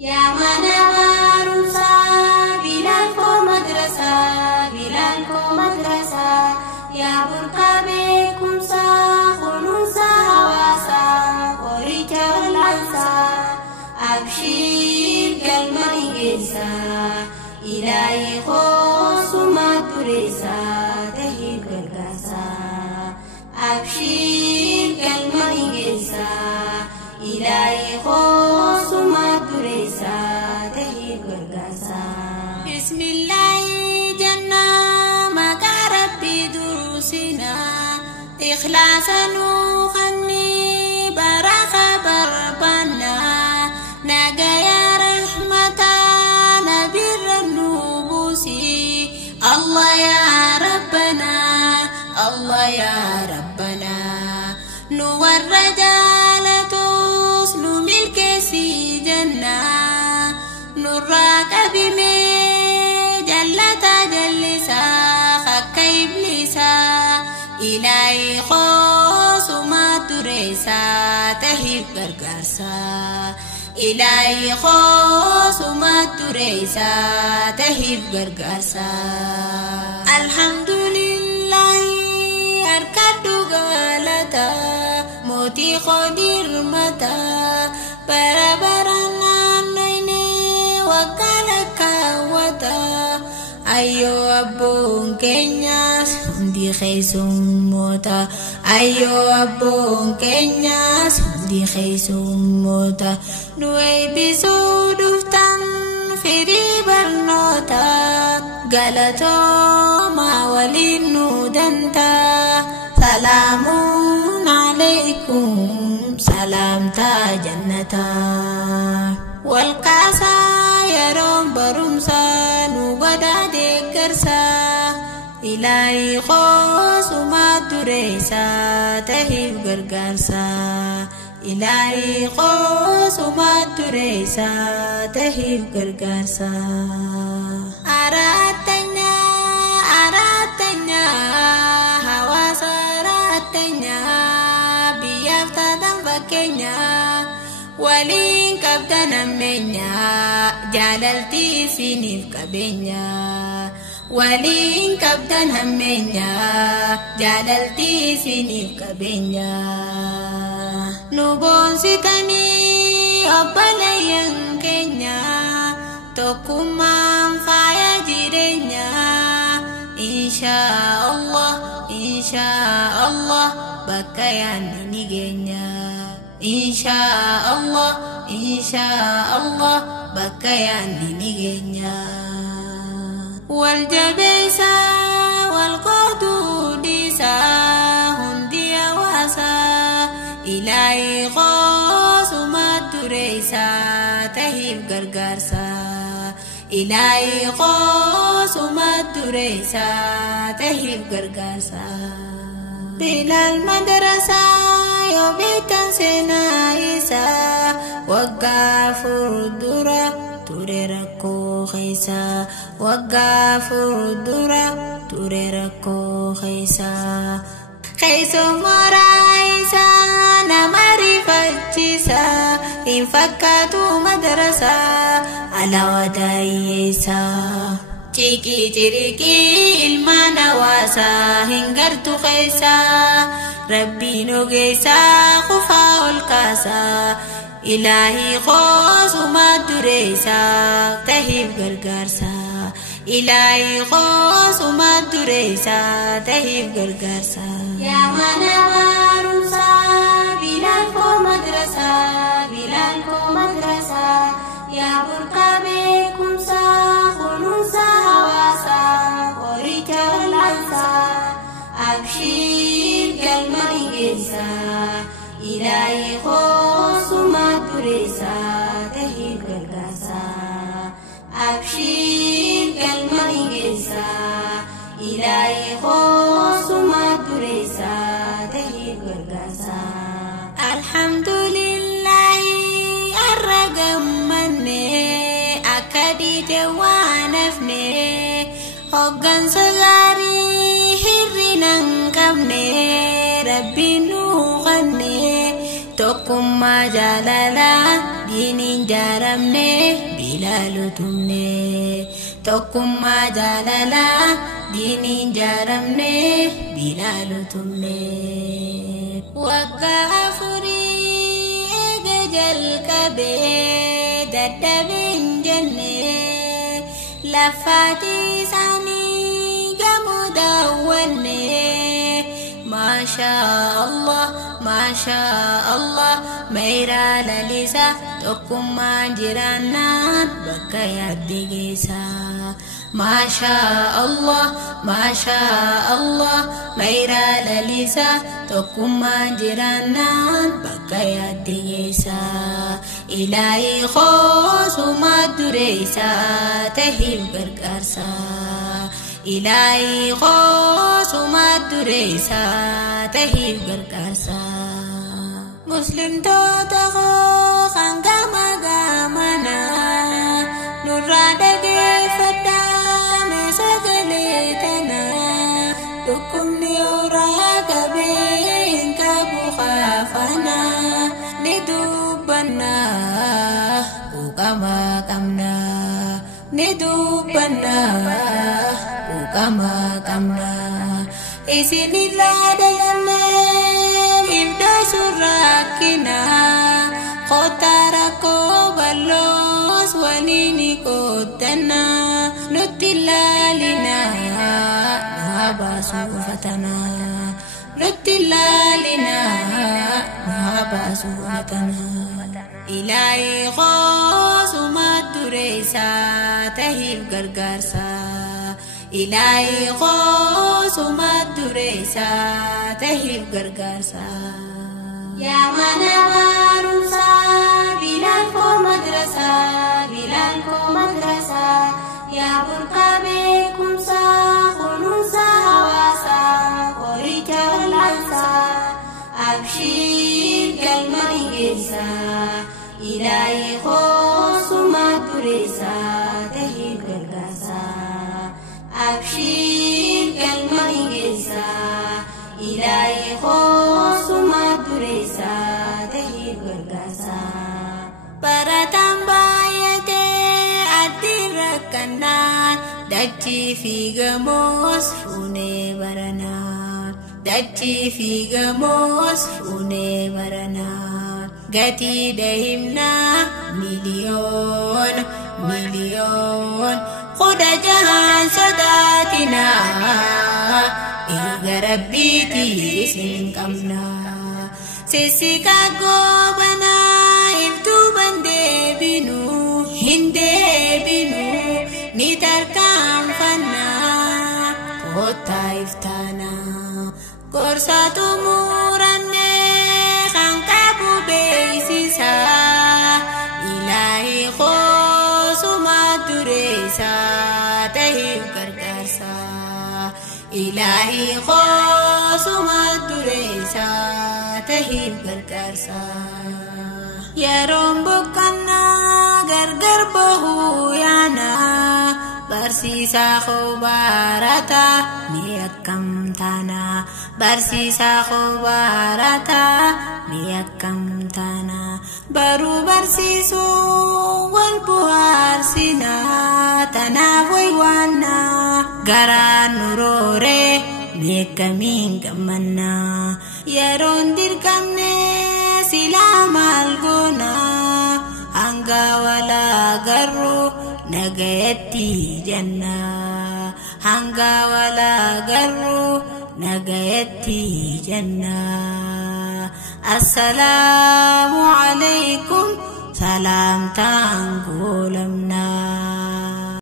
Ya mana barumsa Bilal ko madrasa ya burqabe kumsa khununsa hawasa qoricha lansa abshir kalmai gesa ilahi khosuma turisa tahib gargasa abshir kalmai gesa ilahi khosuma turisa tahib gargasa bismillah janna maka rabbi durusina ikhlasan nukhani baraka barbana nagaya rahmata nabir nubusi Allah ya rabbana Allah ya rabbana nuwar rajalatus numil kesi jannah nuraka bime jallata jallisa khakka iblisa ilahi khosuma turesa tahib gargarsa ilahi khosuma turesa tahib gargarsa alhamdulillahi arkadu galata moti khodir mata barabarana naine wakala kawata ayo abong kenyas di khaisumota ayo abong kenyas di khaisumota nuai bisuduftan firi barnota galato mawalinu danta salamun alaikum salam ta jannata wal qasa yarom barumsa nubada degarsa ilahi khosuma turesa tahib gargarsa ilahi khosuma turesa tahib gargarsa aratanya hawasa aratanya biyafta dan fakenya walin kabdana menya jalalti sinif kabenya walin kabdana menya jalalti sinif kabenya nubon sitani obalayang kenya tokumam faya jirenya insya Allah bakayan ninigenya insya Allah bakayan ninigenya wal jabisa wal qadudisa hundi awasa ilahi khosuma turesa tahib gargarsa ilahi khosuma turesa tahib gargarsa Bilal madrasa yo betan sena isa wagafur dura turera ko khaisa wagafur dura turera ko khaisa khaiso moraisa na marifachisa infakatu madrasa ala wadaisa ciki ciriki ilma nawasa hingartu khaisa rabbi nogesa khufa ulkasa ilahi khosuma duresa tahib gargarsa ilahi khosuma duresa tahib gargarsa ya mana barumsa Bilal ko madrasa ya burqabe kumsa khununsa hawasa qoricha lansa abshir kalmai gesa ilahi khosuma turesa tahib gargasa abshir kalmai gesa ilahi khosuma turesa tahib gargasa alhamdulillahi arragamane akadi dewanafne hoggan sagari hirrinan kamne rabbinu ganne tokkummaa jaalala diinin jaaramne bilaalutumne tokkummaa jaalalaa diinin jaaramne bilaalutumne waggaa afurii eega jalqabee dadhabeen jenne laffaati isaanii gamoo daawwanne maashaallah meeyra lalisa tokkummaan jiraannaan bakka yaadde geessa maashaallah meeyra lalisa tokkummaan jiraannaan bakka yaadde geessa ilaahii qoosuma dureessa tahiif gargaarsa ilaahii qoosuma dureessa tahiif gargaarsa muslimtoota koo kan gama gamana nurraa dhageeffadhaa mee sagalee tana dhukkubni horaa qabee hin qabu kaafana ni dubbannaa quuqama qabna ni dubbannaa quuqama qabna isinirraa dagannee ibda surrakkina qotaa rakkoo balloos waliin qotanna nutti laalina nu habaasuu fatana nutti laalina nu habaasuu fatana ilaahii qoosuma dureessa tahiif gargaarsa ilaahii qoosuma dureessa tahiif gargaarsa yaa mana barumsaa bilaan koo madrasa yaa burqaa beekumsaa kunuunsa hawaasaa qoricha wal'aansaa abshiir galma dhiyeessa ilaahii qoosuma dureessa tahiif gargaarsa abshiir galma dhiyeessa ilaahii qoosuma dureessa tahiif gargaarsa barataan baay'atee addiin rakkannaan dachii fi gamoos fuunee baranaa dachii fi gamoos fuunee baranaa gatii dahimnaa miliyoon quda jahaan sodaatinaa eega rabbiitiis hin qabna sissiqaa goobanaa iftuuban hin deebinu ni tarkaanfannaa kottaa iftaanaa gorsaatu murannee kan qabu beeysisaa ilaahii qoosuma dureessa tahiif gargaarsa ilaahii qoosuma dureessa tahiif gargaarsa yeroon boqqannaa gargar bahuu yaana barsiisaa koo barataa ni akkam taana barsiisaa koo barataa ni akkam taana baruu barsiisuu wal bu'aarsinaa tanaaf waywaannaa garaan nurooree meeqamiin gammannaa yeroon dirqamne silaa maal goonaa hanga walaa garru nagayatti jannaa hanga walaa garru nagayatti jannaa assalaamu alaykum salaamtaan goolamnaa